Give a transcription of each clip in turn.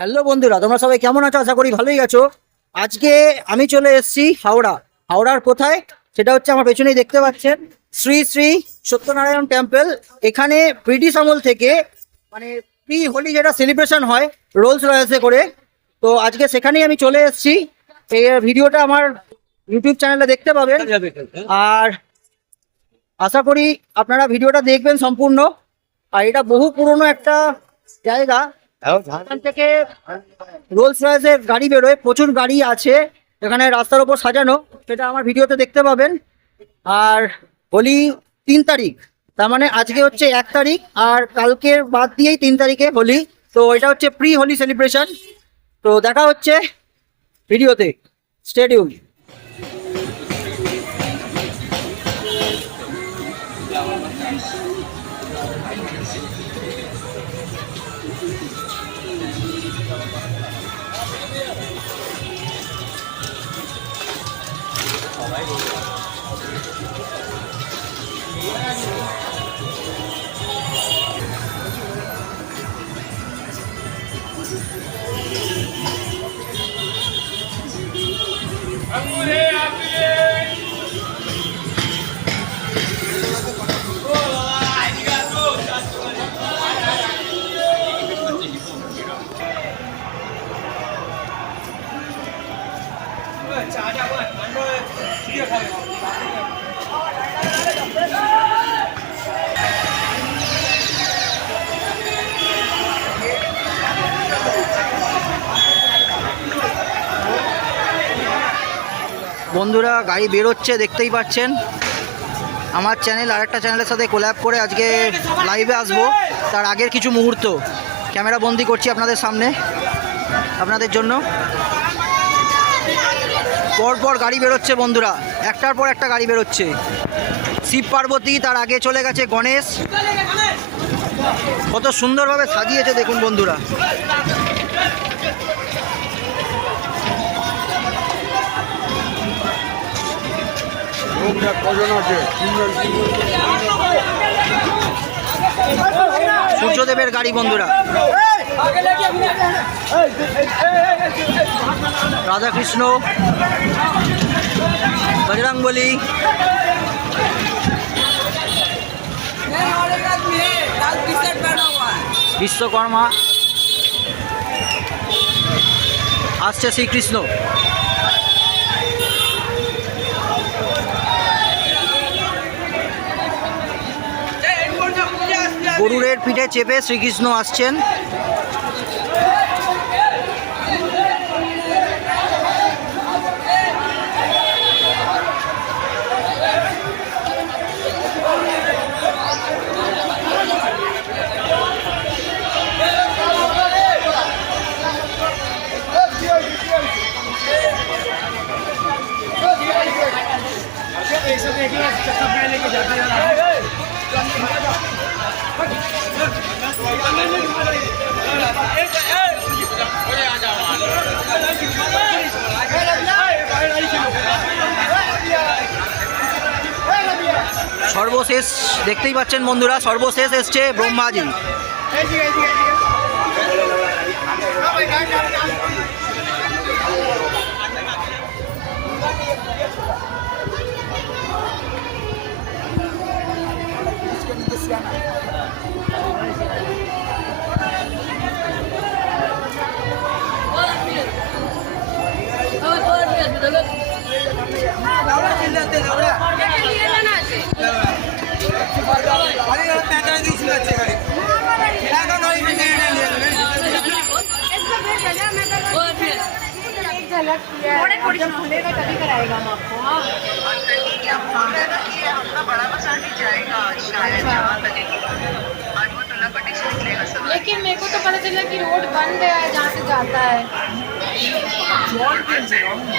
Hello বন্ধুরা, তোমরা সবাই কেমন আছো? আশা করি ভালোই আছো। আজকে আমি চলে এসেছি হাওড়ার কোথায় সেটা হচ্ছে আমার পেছনেই দেখতে পাচ্ছেন, শ্রী শ্রী সত্যনারায়ণ টেম্পল। এখানে ব্রিটিশ আমল থেকে মানে প্রি হোলি যেটা সেলিব্রেশন হয় রোলস রয়েসে করে, তো আজকে সেখানেই আমি চলে এসেছি। এই ভিডিওটা আমার ইউটিউব চ্যানেলে দেখতে পাবেন, আর আশা করি আপনারা ভিডিওটা দেখবেন সম্পূর্ণ। আর এটা বহু পুরনো একটা জায়গা, এখান থেকে রোলস রয়েসের গাড়ি বেরোয়, প্রচুর গাড়ি আছে এখানে রাস্তার ওপর সাজানো, সেটা আমার ভিডিওতে দেখতে পাবেন। আর হোলি 3 তারিখ, তার মানে আজকে হচ্ছে 1 তারিখ, আর কালকের বাদ দিয়েই 3 তারিখে হোলি। তো এটা হচ্ছে প্রি হোলি সেলিব্রেশন। তো দেখা হচ্ছে ভিডিওতে, স্টে টিউন। বন্ধুরা, গাড়ি বেরোচ্ছে দেখতেই পাচ্ছেন। আমার চ্যানেল আরেকটা চ্যানেলের সাথে কোল্যাব করে আজকে লাইভে আসবো, তার আগের কিছু মুহূর্ত ক্যামেরা বন্দি করছি আপনাদের সামনে, আপনাদের জন্য। পরপর গাড়ি বেরোচ্ছে বন্ধুরা, একটার পর একটা গাড়ি বেরোচ্ছে। শিব পার্বতী, তার আগে চলে গেছে গণেশ। কত সুন্দরভাবে সাজিয়েছে দেখুন বন্ধুরা। সূর্যদেবের গাড়ি বন্ধুরা, রাধাকৃষ্ণ, বজরংবলী, বিশ্বকর্মা, আসছে শ্রীকৃষ্ণ। গরুরের পিঠে চেপে শ্রীকৃষ্ণ আসছেন। সর্বশেষ দেখতেই পাচ্ছেন বন্ধুরা, সর্বশেষ এসছে ব্রহ্মাজি। लेकिन मेरे को तो पता चला कि रोड बंद है जहाँ से जाता है।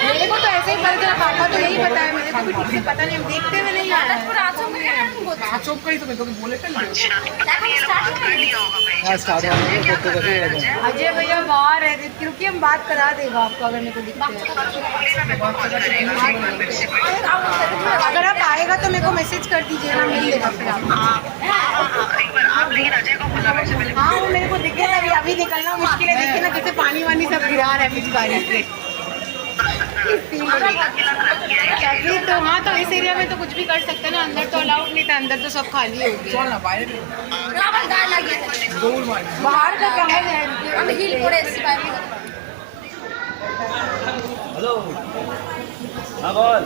मेरे को तो ऐसे ही पता चला, पापा तो यही बताया, मेरे को भी ठीक से पता नहीं, हम देखते हुए नहीं आए। अजय भैया बाहर है, क्योंकि हम बात करा देगा आपको अगर मेरे को दिखते हैं। अगर आप आएगा तो मेरे को मैसेज कर दीजिएगा, मिल लेगा फिर आप। हाँ, वो मेरे को दिखे ना अभी निकलना मुश्किल है, देखिए ना कैसे पानी वानी सब गिरा रहा है पिचकारी से। तभी तो हाँ, तो इस एरिया में तो कुछ भी कर सकते हैं ना, अंदर तो अलाउड नहीं था, अंदर तो सब खाली हो गया। बाहर का कहाँ जाए, हेलो हाँ बोल